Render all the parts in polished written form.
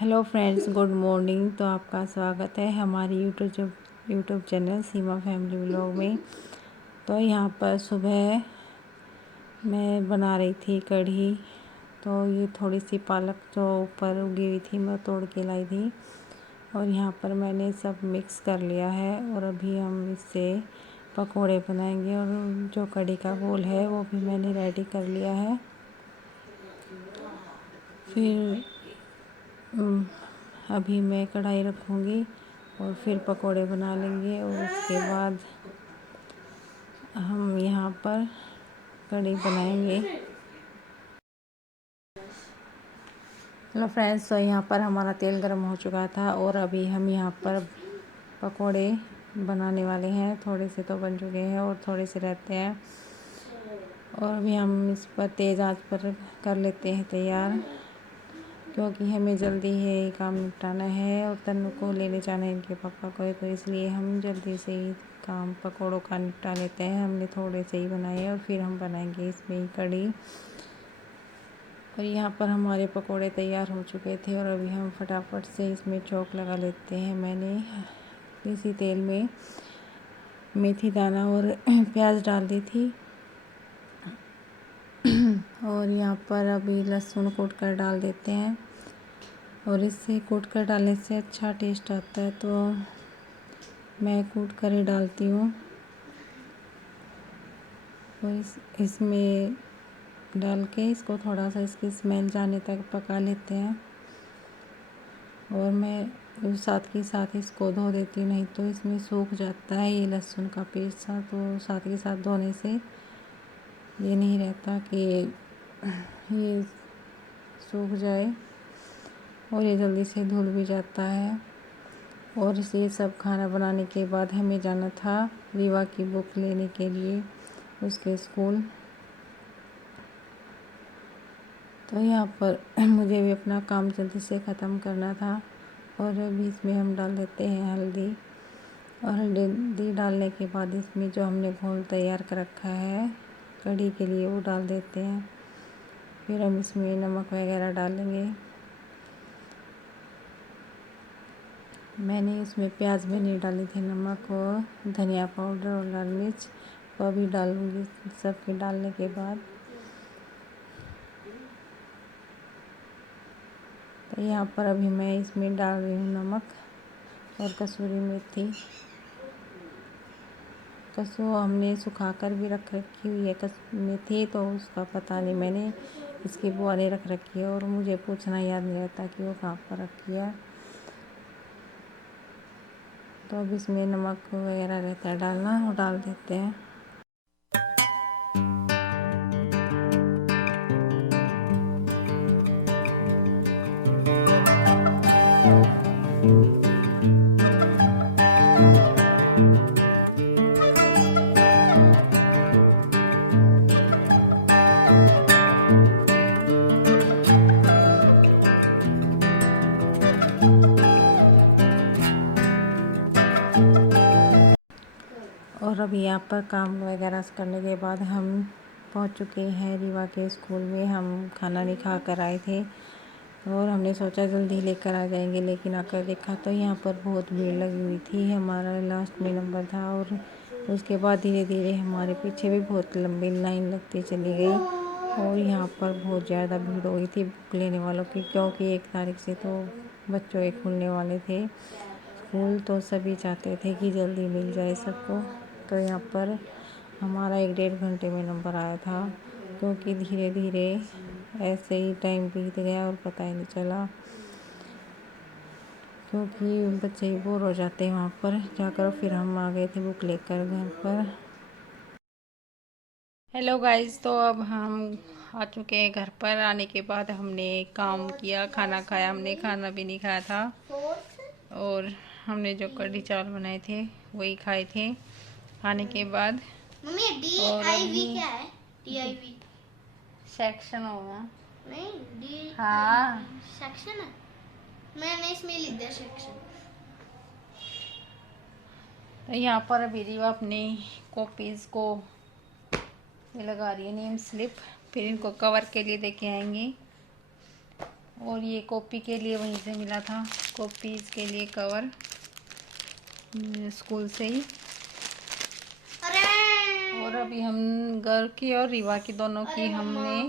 Hello friends, good morning. तो आपका स्वागत है हमारी यूट्यूब चैनल सीमा फैमिली व्लॉग में। तो यहाँ पर सुबह मैं बना रही थी कढ़ी। तो ये थोड़ी सी पालक जो ऊपर उगी हुई थी मैं तोड़ के लाई थी और यहाँ पर मैंने सब मिक्स कर लिया है और अभी हम इससे पकोड़े बनाएंगे। और जो कढ़ी का घोल है वो भी मैंने रेडी कर लिया है। फिर अभी मैं कढ़ाई रखूँगी और फिर पकोड़े बना लेंगे और उसके बाद हम यहाँ पर कढ़ी बनाएंगे। हेलो फ्रेंड्स, तो यहाँ पर हमारा तेल गर्म हो चुका था और अभी हम यहाँ पर पकोड़े बनाने वाले हैं। थोड़े से तो बन चुके हैं और थोड़े से रहते हैं और अभी हम इस पर तेज़ आंच पर कर लेते हैं तैयार, क्योंकि हमें जल्दी ये काम निपटाना है और तन्नू को लेने जाना है इनके पापा को। तो इसलिए हम जल्दी से ही काम पकोड़ों का निपटा लेते हैं। हमने थोड़े से ही बनाए और फिर हम बनाएंगे इसमें ही कढ़ी। और यहाँ पर हमारे पकोड़े तैयार हो चुके थे और अभी हम फटाफट से इसमें चौक लगा लेते हैं। मैंने इसी तेल में मेथी दाना और प्याज डाल दी थी और यहाँ पर अभी लहसुन कूट कर डाल देते हैं और इससे कूट कर डालने से अच्छा टेस्ट आता है, तो मैं कूट कर ही डालती हूँ। और इसमें डाल के इसको थोड़ा सा इसकी स्मेल जाने तक पका लेते हैं और मैं साथ के साथ इसको धो देती हूँ, नहीं तो इसमें सूख जाता है ये लहसुन का पेस्ट सा। तो साथ के साथ धोने से ये नहीं रहता कि ये सूख जाए और ये जल्दी से धुल भी जाता है। और इसे सब खाना बनाने के बाद हमें जाना था रीवा की बुक लेने के लिए उसके स्कूल। तो यहाँ पर मुझे भी अपना काम जल्दी से ख़त्म करना था और अभी इसमें हम डाल देते हैं हल्दी। और हल्दी डालने के बाद इसमें जो हमने घोल तैयार कर रखा है कढ़ी के लिए वो डाल देते हैं। फिर हम इसमें नमक वगैरह डालेंगे। मैंने इसमें प्याज भी नहीं डाली थी, नमक और धनिया पाउडर और लाल मिर्च वो अभी डालूँगी सब के डालने के बाद। तो यहाँ पर अभी मैं इसमें डाल रही हूँ नमक और कसूरी मेथी। हमने सुखाकर भी रख रखी हुई है मेथी, तो उसका पता नहीं, मैंने इसकी बुआरें रख रखी है और मुझे पूछना याद नहीं रहता कि वो कहाँ पर रखी है। तो अब इसमें नमक वगैरह रहता है डालना, वो डाल देते हैं। और अभी यहाँ पर काम वगैरह करने के बाद हम पहुँच चुके हैं रीवा के स्कूल में। हम खाना नहीं खा कर आए थे और हमने सोचा जल्दी लेकर आ जाएंगे, लेकिन आकर देखा तो यहाँ पर बहुत भीड़ लगी हुई थी। हमारा लास्ट में नंबर था और उसके बाद धीरे धीरे हमारे पीछे भी बहुत लंबी लाइन लगती चली गई और यहाँ पर बहुत ज़्यादा भीड़ हो गई थी बुक लेने वालों की, क्योंकि 1 तारीख से तो बच्चों के खुलने वाले थे स्कूल। तो सभी चाहते थे कि जल्दी मिल जाए सबको। तो यहाँ पर हमारा 1-1.5 घंटे में नंबर आया था, क्योंकि धीरे धीरे ऐसे ही टाइम बीत गया और पता ही नहीं चला, क्योंकि बच्चे ही बोर हो जाते हैं वहाँ पर जाकर। फिर हम आ गए थे बुक लेकर घर पर। हेलो गाइस, तो अब हम आ चुके हैं घर पर। आने के बाद हमने काम किया, खाना खाया। हमने खाना भी नहीं खाया था और हमने जो कढ़ी चावल बनाए थे वही खाए थे खाने के बाद। मम्मी DIV क्या है? DIV सेक्शन होगा। नहीं डी हाँ सेक्शन है। मैंने इसमें लिख दिया सेक्शन। तो यहाँ पर अभी रीवा अपनी कॉपीज़ को ये लगा रही है नेम स्लिप, फिर इनको कवर के लिए देके आएंगी और ये कॉपी के लिए वहीं से मिला था, कॉपीज के लिए कवर स्कूल से ही। अरे और अभी हम गर्व की और रीवा की दोनों की हमने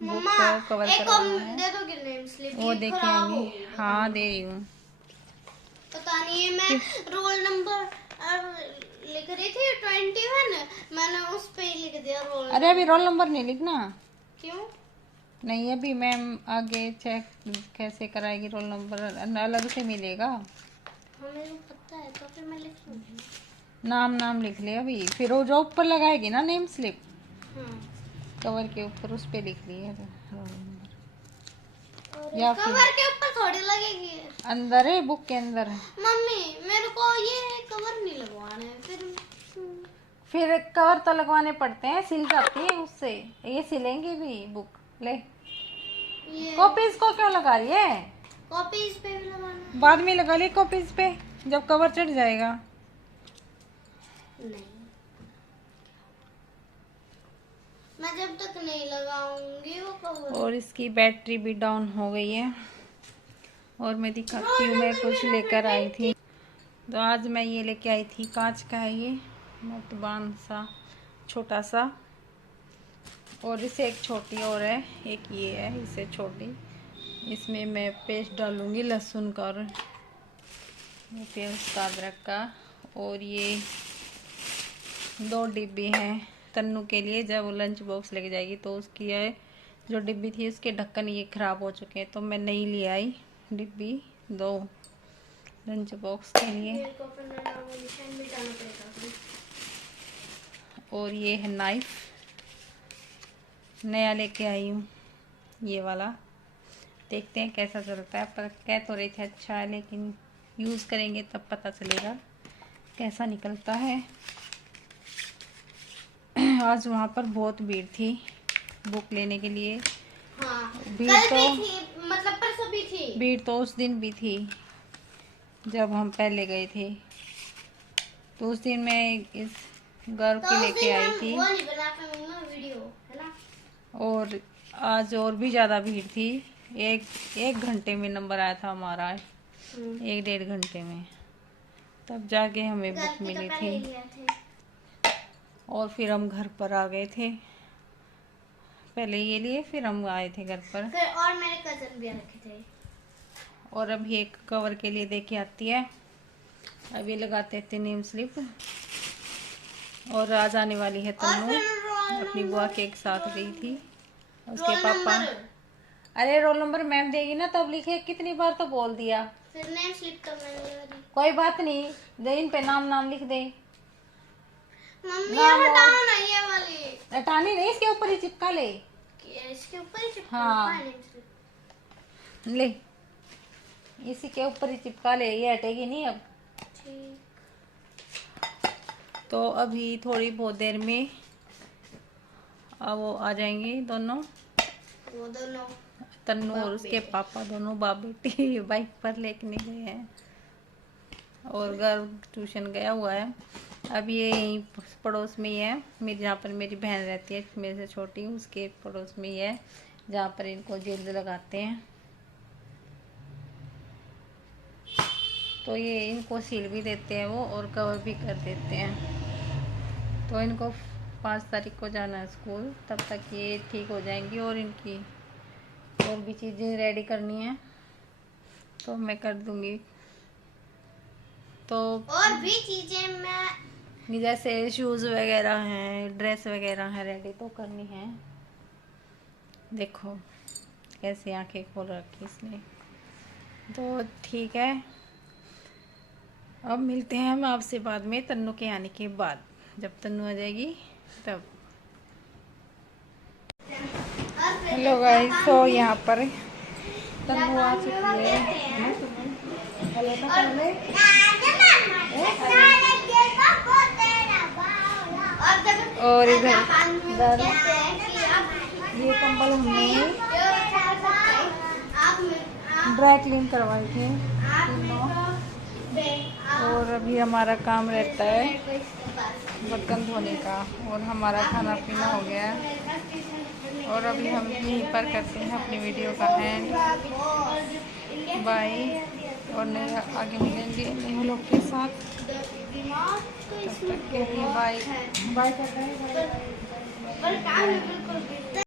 बुक मम्मा, को कवर एक करवाना है। दे दोगे नेम स्लिप? वो ये देखेंगे। खराब हो गई। हाँ दे रही हूँ। पता नहीं है, मैं रोल नंबर लिख रही थी 21, मैंने उस पे ही लिख दिया रोल। अरे अभी रोल नंबर नहीं लिखना। क्यों? नहीं अभी मैम आगे चेक कैसे कराएगी, रोल नंबर अलग से मिलेगा। हमें पता है तो फिर मैं लिख लूंगी। नाम लिख ले अभी, फिर वो जो ऊपर लगाएगी ना नेम स्लिप हाँ। कवर के ऊपर, उस पे लिख लिए रोल नंबर। और या फिर कवर के ऊपर थोड़ी लगेगी। अंदर है, बुक के अंदर है। मम्मी मेरे को ये कवर नहीं लगवाना है, फिर कवर तो लगवाने पड़ते हैं, सिल जाती है उससे। ये सिलेंगी भी बुक। ले ये कॉपीज को क्यों लगा रही है? कॉपीज पे भी लगाना बाद में लगा ली कॉपीज पे, जब कवर चढ़ जाएगा। नहीं, मैं जब तक नहीं लगाऊंगी वो कवर। और इसकी बैटरी भी डाउन हो गई है। और मैं दिखाती हूँ, मैं कुछ लेकर आई थी। तो आज मैं ये लेके आई थी, कांच का है ये मतबान सा छोटा सा। और इसे एक छोटी और है, एक ये है इससे छोटी। इसमें मैं पेस्ट डालूंगी लहसुन का और प्याज का, अदरक का। और ये 2 डिब्बी हैं तन्नू के लिए, जब वो लंच बॉक्स लेके जाएगी तो उसकी है जो डिब्बी थी उसके ढक्कन ये ख़राब हो चुके हैं, तो मैं नई ले आई डिब्बी 2 लंच बॉक्स के लिए। मेरे को अपना नाम और निशान मिटाना पड़ेगा। और ये है नाइफ, नया लेके आई हूँ ये वाला। देखते हैं कैसा चलता है, पर कह तो रही थी अच्छा है, लेकिन यूज़ करेंगे तब पता चलेगा कैसा निकलता है। आज वहाँ पर बहुत भीड़ थी बुक लेने के लिए। हाँ, भीड़ कल तो भी थी, मतलब परसों भी थी। भीड़ तो उस दिन भी थी जब हम पहले गए थे। तो उस दिन मैं इस गर्व तो की उस लेके दिन आई हम थी। वो नहीं बना पाए मम्मा वीडियो, है ना? और आज और भी ज़्यादा भीड़ थी। एक घंटे में नंबर आया था हमारा, 1-1.5 घंटे में, तब जाके हमें बुक मिली थी। और फिर हम घर पर आ गए थे, पहले ये लिए फिर हम आए थे घर पर। फिर और मेरे कजन भी रखे थे। और अभी एक कवर के लिए देके आती है, अभी लगाते थे नेम स्लिप। और आज आने वाली है तन्नू, अपनी बुआ के एक साथ गई थी उसके पापा। अरे रोल नंबर मैम देगी ना तब लिखे, कितनी बार तो बोल दिया। फिर नेम स्लिप तो मैंने लगा दी। कोई बात नहीं, दे इन पे नाम लिख दे। मम्मी नाम हटाओ ना ये वाली, हटानी नहीं, इसके ऊपर ही चिपका ले। इसके ऊपर ही चिपका। हाँ। नेम स्लिप ले इसी के ऊपर ही चिपका ले, ये हटेगी नहीं अब। ठीक। तो अभी थोड़ी बहुत देर में अब वो आ जाएंगे दोनों, वो दोनों तन्नू और उसके पापा, दोनों बाप बेटी बाइक पर लेके गए हैं। और गर्व ट्यूशन गया हुआ है। अब ये यहीं पड़ोस में ही है मेरी, जहाँ पर मेरी बहन रहती है मेरे से छोटी, उसके पड़ोस में ही है जहाँ पर इनको जेल लगाते हैं। तो ये इनको सील भी देते हैं वो, और कवर भी कर देते हैं। तो इनको 5 तारीख को जाना है स्कूल, तब तक ये ठीक हो जाएंगी। और इनकी और भी चीज़ें रेडी करनी है तो मैं कर दूंगी। तो और भी चीजें मैं, जैसे शूज़ वगैरह हैं, ड्रेस वगैरह हैं, रेडी तो करनी है। देखो कैसे आंखें खोल रखी इसने। तो ठीक है, अब मिलते हैं हम आपसे बाद में, तन्नू के आने के बाद, जब तन्नू आ जाएगी तब। हेलो गाइस, तो यहाँ पर तन्नू आ चुकी है। और इधर ये कंबल हमने ड्राई क्लीन करवाई थी तीनों। और अभी हमारा काम रहता है बर्तन धोने का, और हमारा खाना पीना हो गया है। और अभी हम यहीं पर करते हैं अपनी वीडियो का एंड। बाय, और नए आगे मिलेंगे नए लोग के साथ। तब तक के लिए बाय बाय कर रहे हैं।